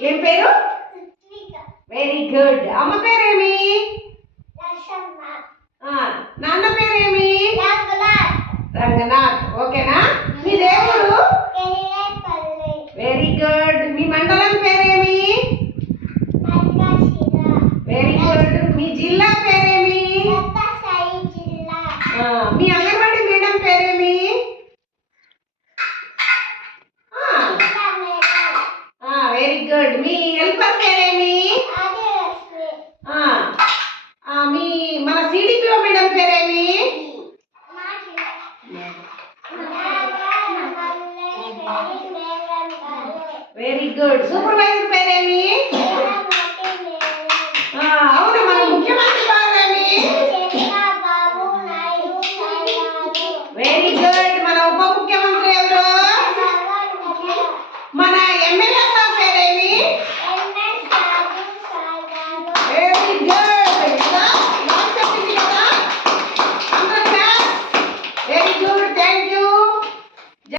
ఏం పేరు? Very good. అమ్మ పేరేమి? నాన్న పేరేమి? రంగనాథ్. ఓకేనా? మీ దేవుడు? Very good. మీ మండలం పేరేమి? Very good. మీ జిల్లా పేరేమి? మీ అంగన్వాడీ మేడం పేరేమి? Very good. మీ హెల్పర్ పేరేమి? మీ మన సిడిపిఓ మేడం పేరేమి? Very good. సూపర్వైజర్ పేరేమి?